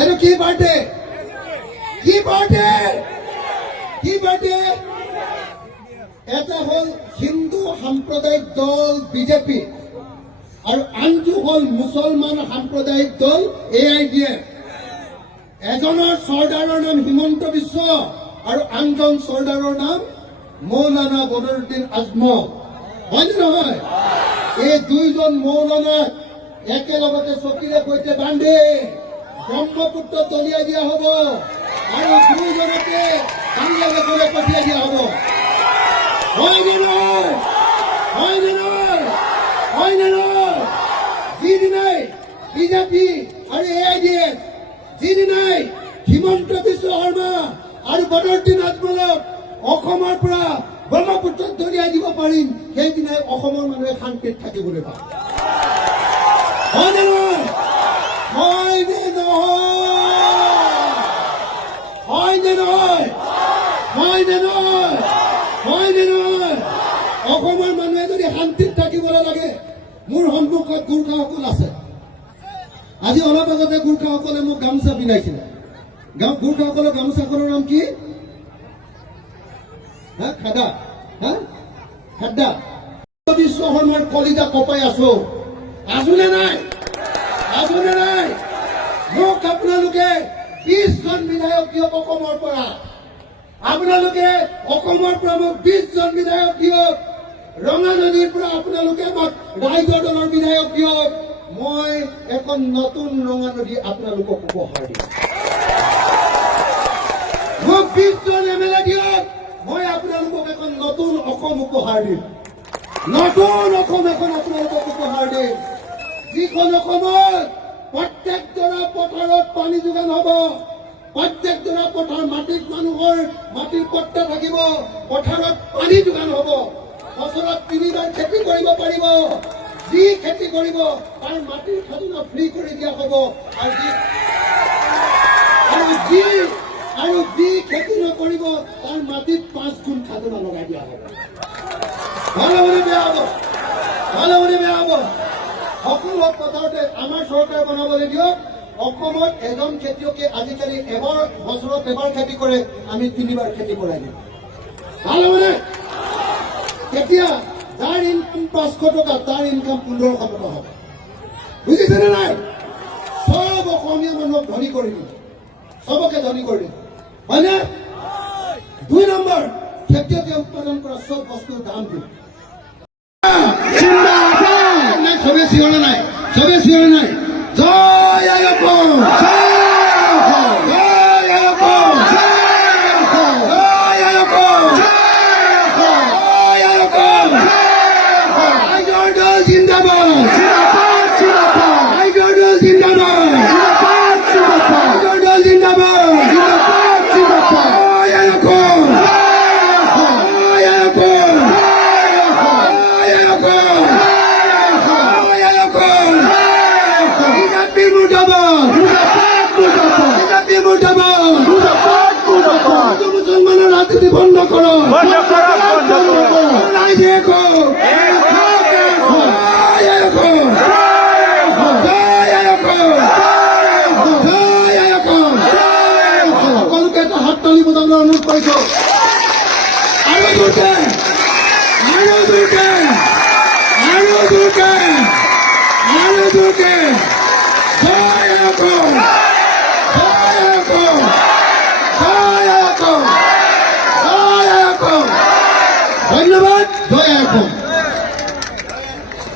এইটো কি পাৰ্টি? কি পাৰ্টি? কি পাৰ্টি? এটা হ'ল হিন্দু সাম্প্ৰদায়িক দল বিজেপি আৰু আনটো হ'ল মুছলমান সাম্প্ৰদায়িক দল AIDF। এজনৰ চৰ্দাৰৰ নাম হিমন্ত বিশ্ব আৰু আনজন চৰ্দাৰৰ নাম মৌলানা বদৰুদ্দিন আজমল। হয়নে নহয়? এই দুইজন মৌলানাক একেলগতে চকীৰে সৈতে বান্ধি ব্ৰহ্মপুত্ৰত দলিয়াই দিয়া হ'ব আৰু দুইজনকে বাংলাদেশলৈ পঠিয়াই দিয়া হ'ব। হয়নে নহয়? হয়নে নহয়? হয়নে নহয়? যিদিনাই বিজেপি আৰু AIDF, যিদিনাই হিমন্ত বিশ্ব শৰ্মা আৰু বদৰুদ্দিন আজমলক অসমৰ পৰা ব্ৰহ্মপুত্ৰত দলিয়াই দিব পাৰিম, সেইদিনাই অসমৰ মানুহে শান্তিত থাকিবলৈ পাব। হয়নে নহয়? হয়নে নহয়? হয়নে নহয়? হয়নে নহয়? হয়নে নহয়? অসমৰ মানুহে যদি শান্তিত থাকিবলৈ লাগে, মোৰ সন্মুখত গোৰ্খাসকল আছে। আজি অলপ আগতে গোৰ্খাসকলে মোক গামোচা পিন্ধাইছিলে। গোৰ্খাসকলৰ গামোচাখনৰ নাম কি? খাদা। খাদ্দা। বিশ্ব শৰ্মাৰ কলিজা কপাই আছো। আছোনে নাই? আছোনে নাই? মোক আপোনালোকে 20জন বিধায়ক দিয়ক অসমৰ পৰা। আপোনালোকে অসমৰ পৰা মোক 20জন বিধায়ক দিয়ক। ৰঙা নদীৰ পৰা আপোনালোকে আমাক ৰাইজৰ দলৰ বিধায়ক দিয়ক। মই এখন নতুন ৰঙা নদী আপোনালোকক উপহাৰ দিম। মোক 20জন MLA দিয়ক। মই আপোনালোকক এখন নতুন অসম উপহাৰ দিম। নতুন অসম এখন আপোনালোকক উপহাৰ দিম। যিখন অসমত প্ৰত্যেকজোৰা পথাৰত পানী যোগান হ'ব, প্ৰত্যেকজোৰা পথাৰ মাটিত মানুহৰ মাটিৰ পট্টা থাকিব, পথাৰত পানী যোগান হ'ব, বছৰত 3বাৰ খেতি কৰিব পাৰিব। যি খেতি কৰিব তাৰ মাটিৰ খাজনা ফ্ৰী কৰি দিয়া হ'ব আৰু যি খেতি নকৰিব তাৰ মাটিত 5 গুণ খাজনা লগাই দিয়া হ'ব। ভাল হ'বনে বেয়া হ'ব? ভাল হ'বনে বেয়া হ'ব? সকলো পথাৰতে আমাৰ চৰকাৰ বনাবলৈ দিয়ক। অসমত এজন খেতিয়কে আজিকালি বছৰত এবাৰ খেতি কৰে, আমি 3বাৰ খেতি কৰাই দিম। ভাল হ'বনে? তেতিয়া যাৰ ইনকাম 500 টকা, তাৰ ইনকাম 1500 টকা হ'ব। বুজিছেনে নাই? সব অসমীয়া মানুহক ধনী কৰি দিম, সবকে ধনী কৰি দিম। হয়নে? 2 নম্বৰ, খেতিয়কে উৎপাদন কৰা সব বস্তুৰ দাম দিম। সবে চিঞৰা নাই, সবে চিঞৰা নাই। জয় আইয়প্পন, জয় আইয়প্পন, জয় আইয়প্পন, জয় আইয়প্পন। টাইগাৰ দল জিন্দাবাদ, টাইগাৰ দল জিন্দাবাদ, টাইগার দল জিন্দাবাদ। জয় আইয়প্পন, জয় আইয়প্পন, জয় আইয়প্পন, জয় আইয়প্পন। বিজেপি মুর্দাবাদ, বিজেপি মুর্দাবাদ। মুসলমানের রাজনীতি বন্ধ করো, রাইজে কো। জয় আইয়প্পন, জয় আইয়প্পন, জয় আইয়প্পন। সকলোকে এটা হাততালি বজাবলৈ অনুৰোধ কৰিছো। আৰু জোৰকে, আৰু জোৰকে, আৰু জোৰকে, আৰু জোৰকে। জয় আইয়প্পন, জয় আইয়প্পন, জয় আইয়প্পন, জয় আইয়প্পন। ধন্যবাদ। জয় আইয়প্পন।